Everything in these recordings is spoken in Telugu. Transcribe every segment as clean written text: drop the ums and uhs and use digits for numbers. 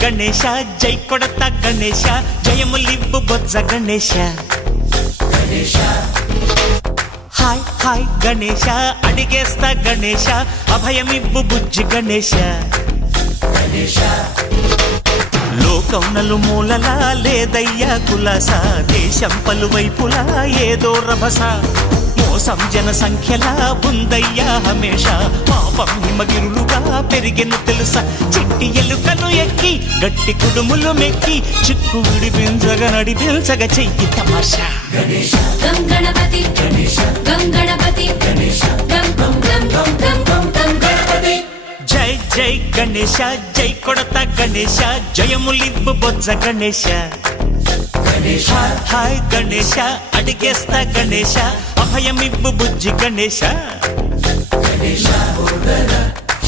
గణేశ జై కొడత గణేశ జయములివ్వు బొజ్జ గణేశ హాయ్ హాయ్ గణేశ అడిగేస్తా గణేశ అభయమివ్వు బుజ్జి గణేశ లోకం నలుమూలలా లేదయ్యా కులాస దేశం పలువైపులా ఏదో రభస మోసం జన సంఖ్యలా ఉందయ్యా హమేష పాపం హిమగిరులుగా పెరిగెను తెలుసా చిట్టి ఎలుకలు ఎక్కి గట్టి కుడుములు మెక్కి చిక్కు విడిపించగ నడిపించగ చెయ్యి తమాషా గం గణపతి గం గణపతి గం గం గం గం గం గం గణపతి జై జై గణేశ జై కొడత గణేశ జయములివ్వు బొజ్జ గణేశ హాయ్ గణేశ అడిగేస్తా గణేశ అభయమివ్వు బుజ్జి గణేశ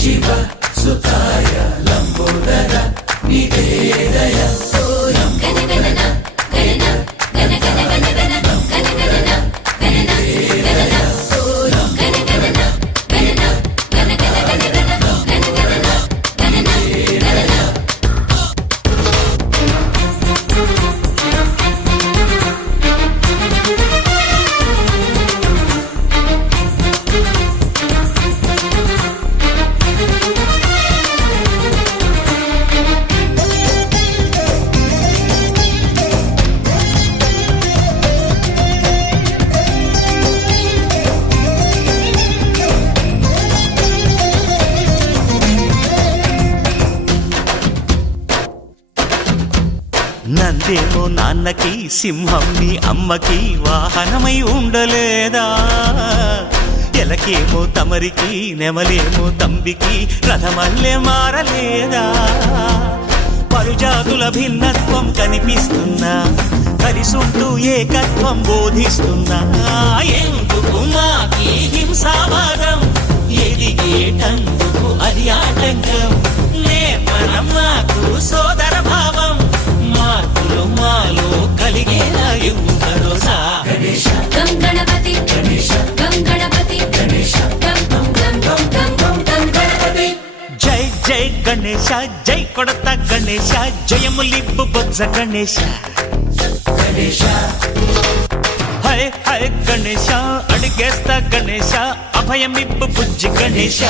శివ సుతాయ లంబోదర నివేదయ నందేమో నాన్నకి సింహం నీ అమ్మకి వాహనమై ఉండలేదా ఎలకేమో తమరికి నెమలేమో తంబికి రథమల్లే మారలేదా పరుజాతుల భిన్నత్వం కనిపిస్తున్నా కలిసుంటూ ఏకత్వం బోధిస్తున్నా ఎందుకు మాకి హింసావాదం ఎదిగేటందుకు అది ఆటంకం నేర్పడం మాకు సోదర భావం మార్పులు మాలో కలిగేలా ఇవ్వు భరోసా గం గణపతి గం గణపతి గం గం గం గం గం గం గణపతి జై జై గణేశ జై కొడత గణేశ జయములివ్వు బొజ్జ గణేశ హై హై గణేశ అడిగేస్తా గణేశ అభయమివ్వు బుజ్జి గణేశ